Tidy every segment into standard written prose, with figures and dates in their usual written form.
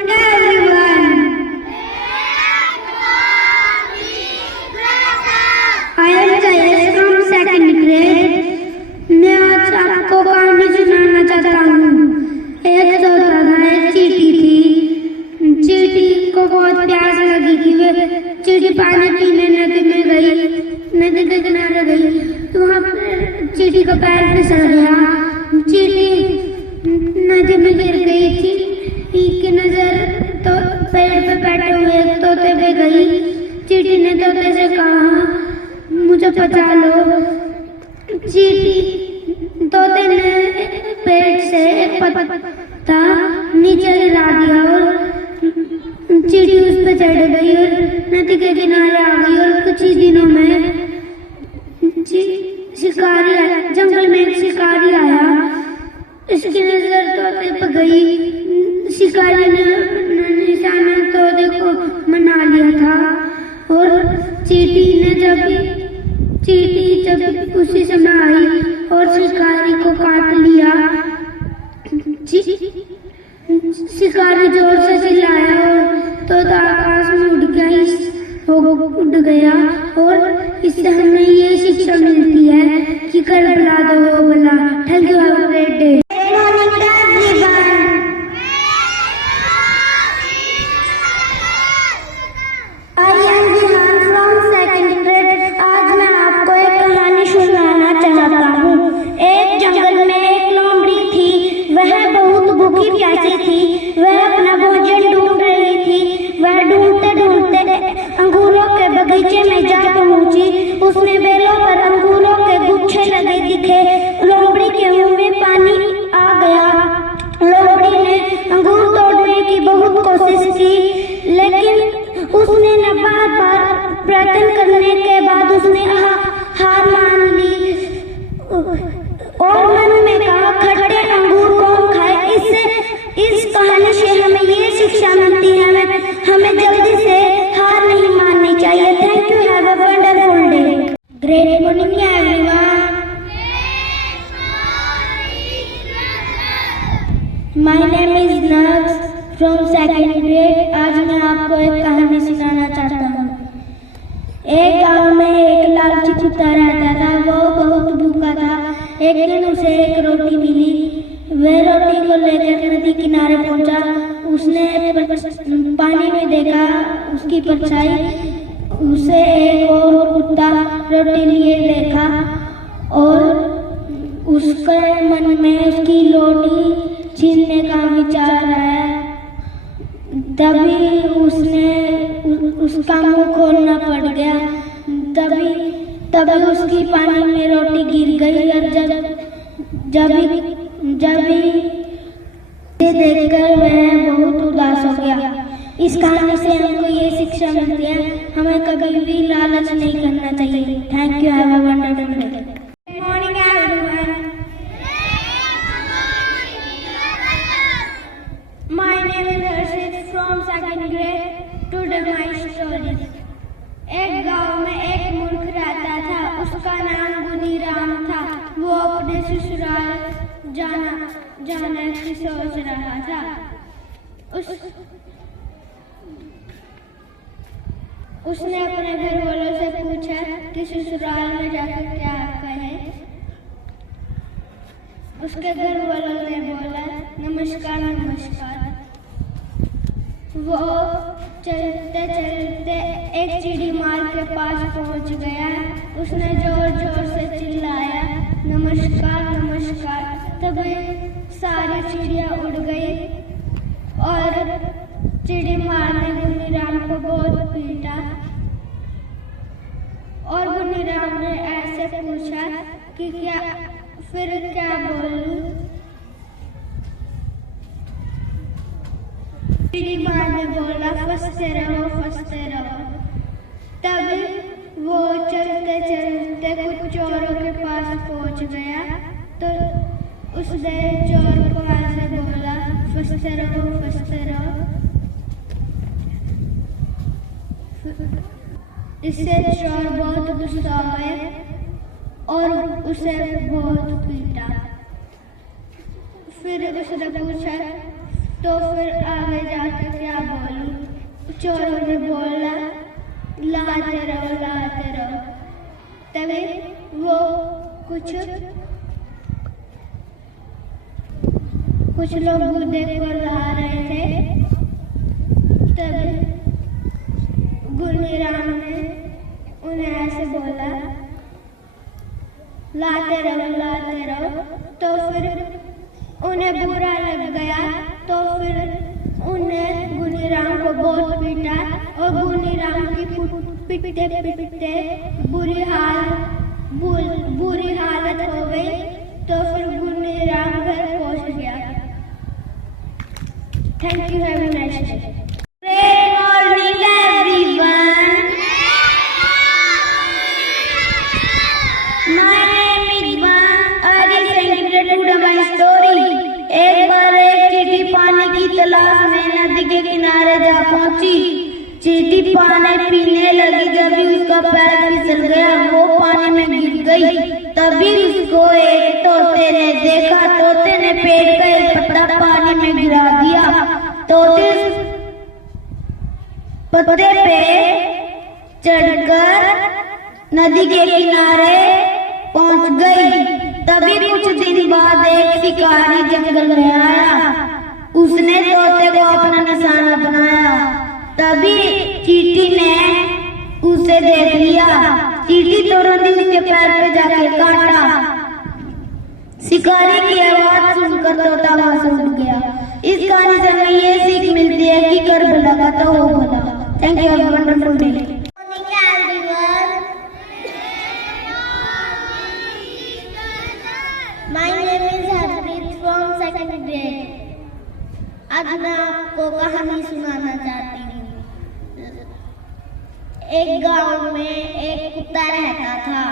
मैं आज आपको कहानी सुनाना चाहता हूँ। एक तोता था, एक चींटी थी। चींटी को बहुत प्यास लगी थी। वे चींटी पानी पीने नदी में गई। नदी के किनारे गई तो वहाँ पर चींटी का पैर फिसल गया। चींटी नदी में गिर गई थी की नजर तो पेड़ पे बैठे हुए तोते पे गई। चींटी ने तोते से कहा, मुझे बचा लो। चींटी तोते ने पेड़ से एक पत्ता नीचे गिरा दिया और चींटी उस पर चढ़ गई और नदी के किनारे आ गई। और कुछ ही दिनों में शिकारी आया। जंगल में एक शिकारी आया। इसकी नजर तोते पर गई। शिकारी ने निशाना तोते को मना लिया था और चींटी जब उसी समय आई और शिकारी को काट लिया। शिकारी जोर से चिल्लाया और तोता आकाश में उड़ गया। और इससे हमें ये शिक्षा मिलती है कि कर भला दो भला। Thank you, have a great day. प्यासी थी। वह अपना भोजन ढूंढ रही थी। वह ढूंढते ढूंढते अंगूरों के बगीचे में जा पहुंची। उसने बेलों पर अंगूरों के गुच्छे लगे दिखे। लोमड़ी के मुंह में पानी आ गया। लोमड़ी ने अंगूर तोड़ने की बहुत कोशिश की, लेकिन उसने न बार प्रयत्न करने के बाद उसने हार मान ली और मन में कहा, खट्टे अंगूर कौन खाए। इस कहानी से हमें ये शिक्षा मिलती है, हमें जल्दी से हार नहीं माननी चाहिए। Thank you, have a wonderful day. Great morning everyone. My name is nux from second grade. आज मैं आपको एक कहानी सुनाना चाहता हूँ। एक गांव में एक लालची कुत्ता रहता था। वो बहुत भूखा था। एक दिन उसे एक रोटी मिली। वह रोटी को लेकर नदी किनारे पहुंचा। उसने पानी में देखा उसकी परछाई। उसे एक और कुत्ता रोटी लिए देखा और उसके मन में उसकी रोटी छीनने का विचार आया। तभी उसका मुंह खोलना पड़ गया। तभी उसकी पानी में रोटी गिर गई और जब देखकर वह बहुत उदास हो गया। इस कहानी से हमको ये शिक्षा मिलती है, हमें कभी भी लालच नहीं करना चाहिए। Thank you, have a wonderful day. Good morning everyone. My name is Harshit from second grade. Today my story. एक गांव में एक मूर्ख रहता था। उसका नाम गुनीराम था। वो अपने ससुराल जाने की सोच रहा था। उसने अपने घर वालों से पूछा कि ससुराल में जाकर क्या कहें। उसके घर वालों ने बोला, नमस्कार नमस्कार। वो चलते चलते एक चिड़ी मार के पास पहुंच गया। उसने जोर जोर से चिल्लाया, नमस्कार नमस्कार। तभी सारी चिड़िया उड़ गई और चिड़ी मार ने गुनीराम को बहुत पीटा। और गुनीराम ने ऐसे पूछा कि क्या बोलूं। चिड़ी मार ने बोला, फंसते रहो फंसते रहो। तभी वो चलते चलते कुछ चोरों के पास पहुंच गया तो उसने चोर को ऐसे बोला, फंसते रहो फंसते रहो। इससे चोर बहुत गुस्सा हुए और उसे बहुत पीटा। फिर उसने पूछा, तो फिर आगे जाकर क्या बोलूं? चोरों ने बोला लाते रहो। तभी वो कुछ लोग बूढ़े को ला रहे थे। तभी गुनीराम ने उन्हें ऐसे बोला लाते रहो। तो फिर उन्हें बुरा लग गया। तो फिर उन्हें गुनीराम को बहुत पीटा और गुनीराम की पिटते बुरी हालत हो गई। तो फिर गुनीराम घर पहुंच गया। Thank you, have a nice day. Good morning everyone. My name is Van. I recently read my story. एक बार एक चींटी पानी की तलाश में नदी के किनारे जा पहुंची। चींटी पानी पीने लगी। जब उसका पैर फिसल गया, वो पानी में गिर गई। तभी उसको एक तोते ने देखा। तोते ने पेड़ का एक पत्ता पानी में गिरा दिया। तोते पत्ते पे चढ़कर नदी के किनारे पहुंच गई। तभी कुछ दिन बाद एक शिकारी जंगल में आया। उसने तोते को अपना निशाना बनाया। तभी चींटी ने उसे देख लिया। चींटी तुरंत उसके पैर पे जाके काटा। शिकारी की आवाज सुनकर तोता वहां से उड़ गया। इस कहानी से हमें ये सीख मिलती है कि कर भला का तो हो भला। Thank you, have a wonderful day. Morning everyone. My name is Harpreet from second grade. आज मैं आपको कहानी सुनाना चाहती हूँ। एक गांव में एक कुत्ता रहता था।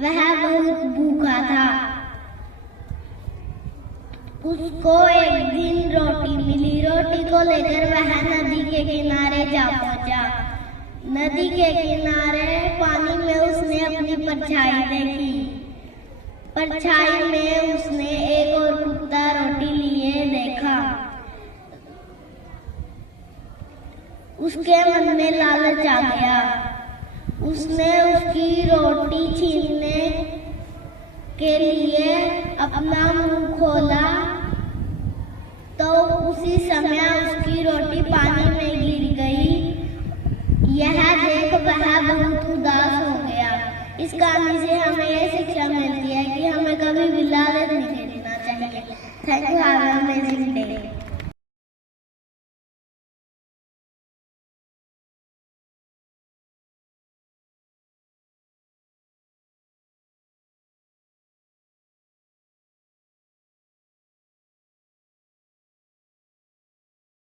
वह बहुत भूखा था। उसको एक दिन रोटी मिली। रोटी को लेकर वह नदी के किनारे जा पहुंचा। नदी के किनारे पानी में उसने अपनी परछाई देखी। परछाई में उसने एक और कुत्ता रोटी लिए देखा। उसके मन में लालच आ गया। उसने उसकी रोटी छीनने के लिए अपना मुंह खोला। तो उसी समय उसकी रोटी पानी में गिर गई। यह देख वह बहुत उदास हो गया। इस कहानी से हमें यह शिक्षा मिलती है कि हमें कभी भी लालच नहीं करना चाहिए। Thank you, have a amazing day.